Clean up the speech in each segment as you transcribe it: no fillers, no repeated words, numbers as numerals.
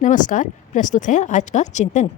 नमस्कार। प्रस्तुत है आज का चिंतन।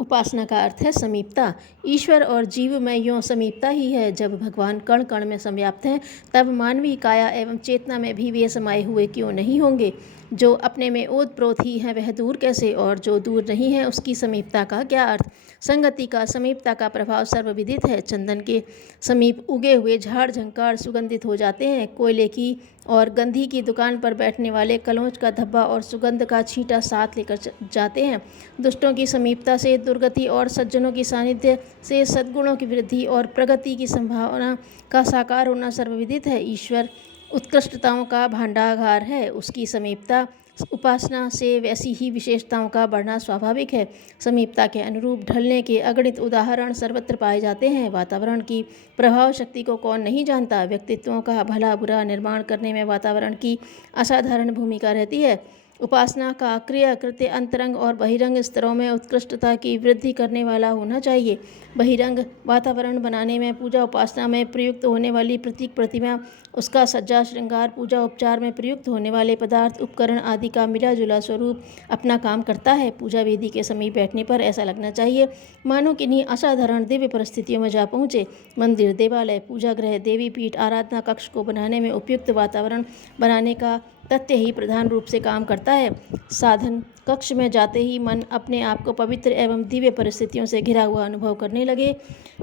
उपासना का अर्थ है समीपता। ईश्वर और जीव में यों समीपता ही है। जब भगवान कण कण में संव्याप्त हैं, तब मानवीय काया एवं चेतना में भी वे समाये हुए क्यों नहीं होंगे। जो अपने में ओतप्रोत ही है, वह दूर कैसे, और जो दूर नहीं है, उसकी समीपता का क्या अर्थ। संगति का, समीपता का प्रभाव सर्वविदित है। चंदन के समीप उगे हुए झाड़ झंकार सुगंधित हो जाते हैं। कोयले की और गंधी की दुकान पर बैठने वाले कलोंच का धब्बा और सुगंध का छींटा साथ लेकर जाते हैं। दुष्टों की समीपता से दुर्गति और सज्जनों की सानिध्य से सद्गुणों की वृद्धि और प्रगति की संभावना का साकार होना सर्वविदित है। ईश्वर उत्कृष्टताओं का भांडागार है। उसकी समीपता उपासना से वैसी ही विशेषताओं का बढ़ना स्वाभाविक है। समीपता के अनुरूप ढलने के अगणित उदाहरण सर्वत्र पाए जाते हैं। वातावरण की प्रभाव शक्ति को कौन नहीं जानता। व्यक्तित्वों का भला बुरा निर्माण करने में वातावरण की असाधारण भूमिका रहती है। उपासना का क्रिया कृत्य अंतरंग और बहिरंग स्तरों में उत्कृष्टता की वृद्धि करने वाला होना चाहिए। बहिरंग वातावरण बनाने में पूजा उपासना में प्रयुक्त होने वाली प्रतीक प्रतिमा, उसका सज्जा श्रृंगार, पूजा उपचार में प्रयुक्त होने वाले पदार्थ उपकरण आदि का मिला जुला स्वरूप अपना काम करता है। पूजा वेदी के समीप बैठने पर ऐसा लगना चाहिए मानो किन्हीं असाधारण दिव्य परिस्थितियों में जा पहुँचे। मंदिर, देवालय, पूजा गृह, देवी पीठ, आराधना कक्ष को बनाने में उपयुक्त वातावरण बनाने का तथ्य ही प्रधान रूप से काम करता है। साधन कक्ष में जाते ही मन अपने आप को पवित्र एवं दिव्य परिस्थितियों से घिरा हुआ अनुभव करने लगे।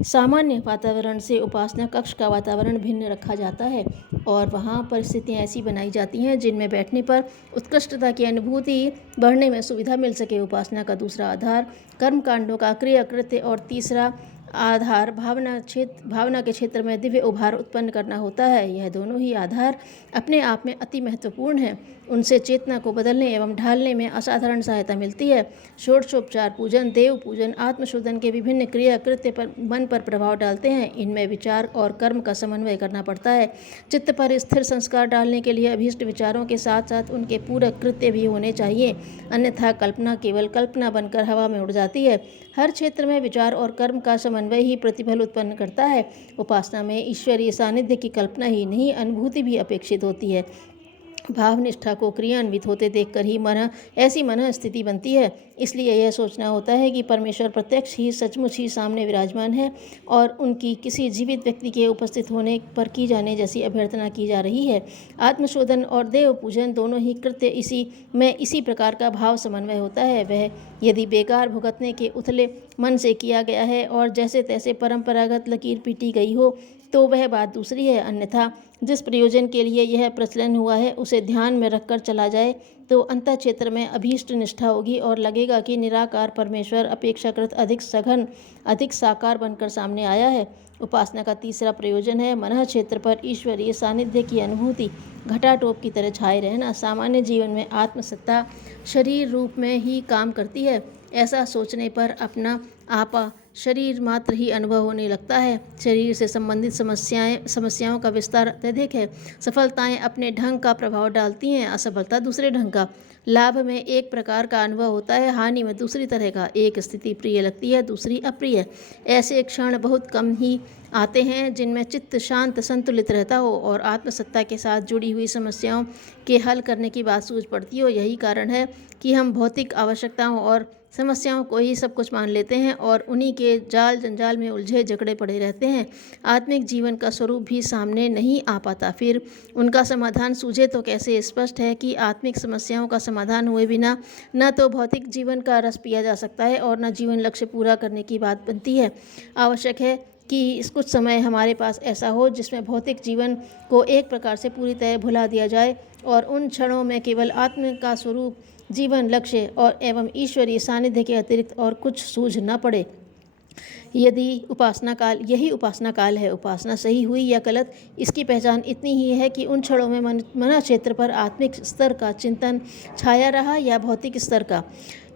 सामान्य वातावरण से उपासना कक्ष का वातावरण भिन्न रखा जाता है और वहाँ परिस्थितियाँ ऐसी बनाई जाती हैं जिनमें बैठने पर उत्कृष्टता की अनुभूति बढ़ने में सुविधा मिल सके। उपासना का दूसरा आधार कर्म कांडों का क्रिया कृत्य और तीसरा आधार भावना के क्षेत्र में दिव्य उभार उत्पन्न करना होता है। यह दोनों ही आधार अपने आप में अति महत्वपूर्ण हैं। उनसे चेतना को बदलने एवं ढालने में असाधारण सहायता मिलती है। षोडशोपचार पूजन, देव पूजन, आत्मशोधन के विभिन्न क्रिया कृत्य पर मन पर प्रभाव डालते हैं। इनमें विचार और कर्म का समन्वय करना पड़ता है। चित्त पर स्थिर संस्कार डालने के लिए अभीष्ट विचारों के साथ साथ उनके पूरक कृत्य भी होने चाहिए, अन्यथा कल्पना केवल कल्पना बनकर हवा में उड़ जाती है। हर क्षेत्र में विचार और कर्म का समन्वय ही प्रतिफल उत्पन्न करता है। उपासना में ईश्वरीय सानिध्य की कल्पना ही नहीं, अनुभूति भी अपेक्षित होती है। भाव निष्ठा को क्रियान्वित होते देखकर ही ऐसी मन स्थिति बनती है। इसलिए यह सोचना होता है कि परमेश्वर प्रत्यक्ष ही सचमुच ही सामने विराजमान है और उनकी किसी जीवित व्यक्ति के उपस्थित होने पर की जाने जैसी अभ्यर्थना की जा रही है। आत्मशोधन और देव पूजन दोनों ही कृत्य इसी प्रकार का भाव समन्वय होता है। वह यदि बेकार भुगतने के उथले मन से किया गया है और जैसे तैसे परंपरागत लकीर पीटी गई हो तो वह बात दूसरी है। अन्यथा जिस प्रयोजन के लिए यह प्रचलन हुआ है उसे ध्यान में रखकर चला जाए तो अंतः क्षेत्र में अभीष्ट निष्ठा होगी और लगेगा कि निराकार परमेश्वर अपेक्षाकृत अधिक सघन, अधिक साकार बनकर सामने आया है। उपासना का तीसरा प्रयोजन है मन क्षेत्र पर ईश्वरीय सानिध्य की अनुभूति। घटाटोप की तरह छाए रहना। सामान्य जीवन में आत्मसत्ता शरीर रूप में ही काम करती है। ऐसा सोचने पर अपना आपा शरीर मात्र ही अनुभव होने लगता है। शरीर से संबंधित समस्याओं का विस्तार अत्यधिक है। सफलताएं अपने ढंग का प्रभाव डालती हैं, असफलता दूसरे ढंग का। लाभ में एक प्रकार का अनुभव होता है, हानि में दूसरी तरह का। एक स्थिति प्रिय लगती है, दूसरी अप्रिय। ऐसे क्षण बहुत कम ही आते हैं जिनमें चित्त शांत संतुलित रहता हो और आत्मसत्ता के साथ जुड़ी हुई समस्याओं के हल करने की बात सूझ पड़ती हो। यही कारण है कि हम भौतिक आवश्यकताओं और समस्याओं को ही सब कुछ मान लेते हैं और उन्हीं के जाल जंजाल में उलझे जकड़े पड़े रहते हैं। आत्मिक जीवन का स्वरूप भी सामने नहीं आ पाता। फिर उनका समाधान सूझे तो कैसे। स्पष्ट है कि आत्मिक समस्याओं का समाधान हुए बिना न तो भौतिक जीवन का रस पिया जा सकता है और न जीवन लक्ष्य पूरा करने की बात बनती है। आवश्यक है कि कुछ समय हमारे पास ऐसा हो जिसमें भौतिक जीवन को एक प्रकार से पूरी तरह भुला दिया जाए और उन क्षणों में केवल आत्म का स्वरूप, जीवन लक्ष्य और एवं ईश्वरीय सानिध्य के अतिरिक्त और कुछ सूझ न पड़े। यही उपासना काल है। उपासना सही हुई या गलत, इसकी पहचान इतनी ही है कि उन क्षणों में मन क्षेत्र पर आत्मिक स्तर का चिंतन छाया रहा या भौतिक स्तर का।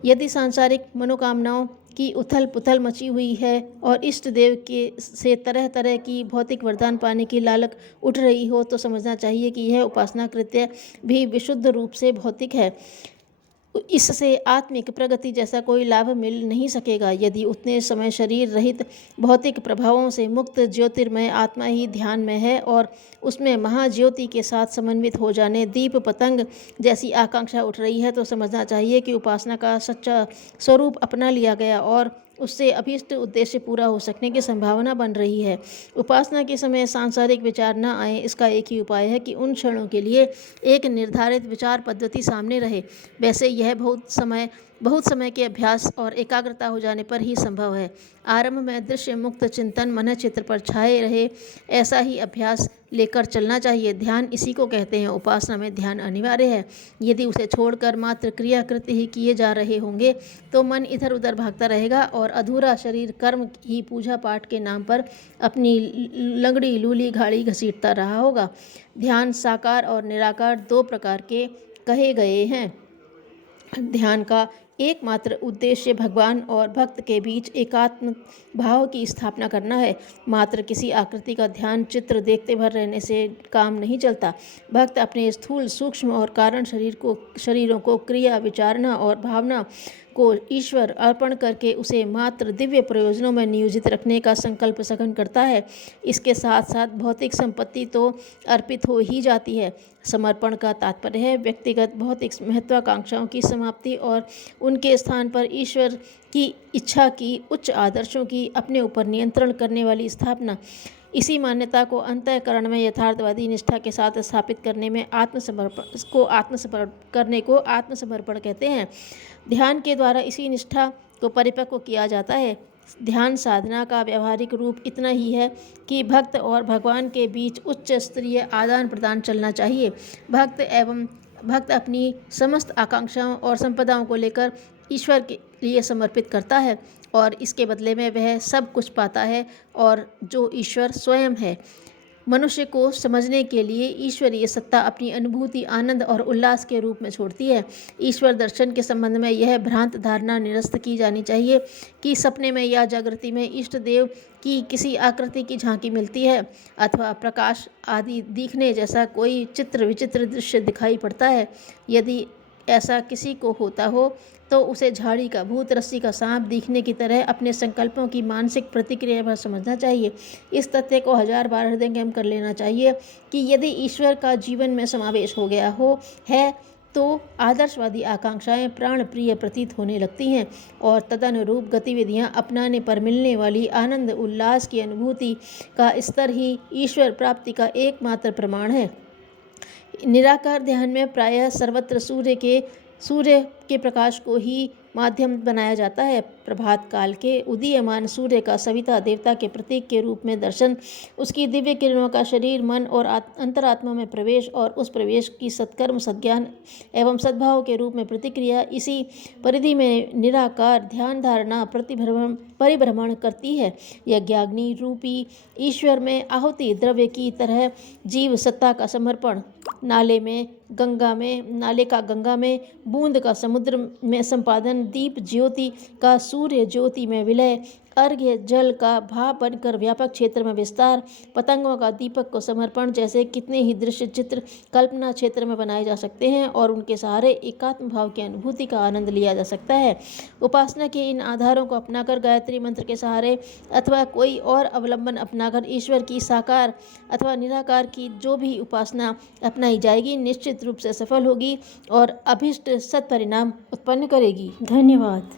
यदि सांसारिक मनोकामनाओं की उथल पुथल मची हुई है और इष्ट देव से तरह तरह की भौतिक वरदान पाने की लालक उठ रही हो तो समझना चाहिए कि यह उपासना कृत्य भी विशुद्ध रूप से भौतिक है। इससे आत्मिक प्रगति जैसा कोई लाभ मिल नहीं सकेगा यदि उतने समय शरीर रहित भौतिक प्रभावों से मुक्त ज्योतिर्मय आत्मा ही ध्यान में है और उसमें महाज्योति के साथ समन्वित हो जाने दीप पतंग जैसी आकांक्षा उठ रही है, तो समझना चाहिए कि उपासना का सच्चा स्वरूप अपना लिया गया और उससे अभीष्ट उद्देश्य पूरा हो सकने की संभावना बन रही है। उपासना के समय सांसारिक विचार न आए, इसका एक ही उपाय है कि उन क्षणों के लिए एक निर्धारित विचार पद्धति सामने रहे। वैसे यह बहुत समय के अभ्यास और एकाग्रता हो जाने पर ही संभव है। आरंभ में दृश्य मुक्त चिंतन मन चित्र पर छाए रहे, ऐसा ही अभ्यास लेकर चलना चाहिए। ध्यान इसी को कहते हैं। उपासना में ध्यान अनिवार्य है। यदि उसे छोड़कर मात्र क्रियाकृत्य ही किए जा रहे होंगे तो मन इधर उधर भागता रहेगा और अधूरा शरीर कर्म ही पूजा पाठ के नाम पर अपनी लंगड़ी लूली घाड़ी घसीटता रहा होगा। ध्यान साकार और निराकार दो प्रकार के कहे गए हैं। ध्यान का एकमात्र उद्देश्य भगवान और भक्त के बीच एकात्म भाव की स्थापना करना है। मात्र किसी आकृति का ध्यान चित्र देखते भर रहने से काम नहीं चलता। भक्त अपने स्थूल सूक्ष्म और कारण शरीरों को क्रिया विचारना और भावना को ईश्वर अर्पण करके उसे मात्र दिव्य प्रयोजनों में नियोजित रखने का संकल्प सघन करता है। इसके साथ साथ भौतिक संपत्ति तो अर्पित हो ही जाती है। समर्पण का तात्पर्य है व्यक्तिगत भौतिक महत्वाकांक्षाओं की समाप्ति और उनके स्थान पर ईश्वर की इच्छा की उच्च आदर्शों की अपने ऊपर नियंत्रण करने वाली स्थापना। इसी मान्यता को अंतःकरण में यथार्थवादी निष्ठा के साथ स्थापित करने में आत्मसमर्पण कहते हैं। ध्यान के द्वारा इसी निष्ठा को परिपक्व किया जाता है। ध्यान साधना का व्यावहारिक रूप इतना ही है कि भक्त और भगवान के बीच उच्च स्तरीय आदान प्रदान चलना चाहिए। भक्त अपनी समस्त आकांक्षाओं और संपदाओं को लेकर ईश्वर के लिए समर्पित करता है और इसके बदले में वह सब कुछ पाता है और जो ईश्वर स्वयं है। मनुष्य को समझने के लिए ईश्वरीय सत्ता अपनी अनुभूति आनंद और उल्लास के रूप में छोड़ती है। ईश्वर दर्शन के संबंध में यह भ्रांत धारणा निरस्त की जानी चाहिए कि सपने में या जागृति में इष्ट देव की किसी आकृति की झांकी मिलती है अथवा प्रकाश आदि दिखने जैसा कोई चित्र विचित्र दृश्य दिखाई पड़ता है। यदि ऐसा किसी को होता हो तो उसे झाड़ी का भूत रस्सी का सांप दिखने की तरह अपने संकल्पों की मानसिक प्रतिक्रिया पर समझना चाहिए। इस तथ्य को 1000 बार हृदयंगम कर लेना चाहिए कि यदि ईश्वर का जीवन में समावेश हो गया है तो आदर्शवादी आकांक्षाएं प्राण प्रिय प्रतीत होने लगती हैं और तदनुरूप गतिविधियां अपनाने पर मिलने वाली आनंद उल्लास की अनुभूति का स्तर ही ईश्वर प्राप्ति का एकमात्र प्रमाण है। निराकार ध्यान में प्रायः सर्वत्र सूर्य के प्रकाश को ही माध्यम बनाया जाता है। प्रभात काल के उदीयमान सूर्य का सविता देवता के प्रतीक के रूप में दर्शन, उसकी दिव्य किरणों का शरीर मन और अंतरात्मा में प्रवेश और उस प्रवेश की सत्कर्म सद्ज्ञान एवं सद्भाव के रूप में प्रतिक्रिया, इसी परिधि में निराकार ध्यान धारणा परिभ्रमण करती है। यज्ञाग्नि रूपी ईश्वर में आहुति द्रव्य की तरह जीव सत्ता का समर्पण, नाले का गंगा में, बूंद का समुद्र में संपादन, दीप ज्योति का सूर्य ज्योति में विलय, अर्घ्य जल का भाप बनकर व्यापक क्षेत्र में विस्तार, पतंगों का दीपक को समर्पण जैसे कितने ही दृश्य चित्र कल्पना क्षेत्र में बनाए जा सकते हैं और उनके सहारे एकात्म भाव की अनुभूति का आनंद लिया जा सकता है। उपासना के इन आधारों को अपनाकर गायत्री मंत्र के सहारे अथवा कोई और अवलंबन अपनाकर ईश्वर की साकार अथवा निराकार की जो भी उपासना अपनाई जाएगी निश्चित रूप से सफल होगी और अभीष्ट सत्परिणाम उत्पन्न करेगी। धन्यवाद।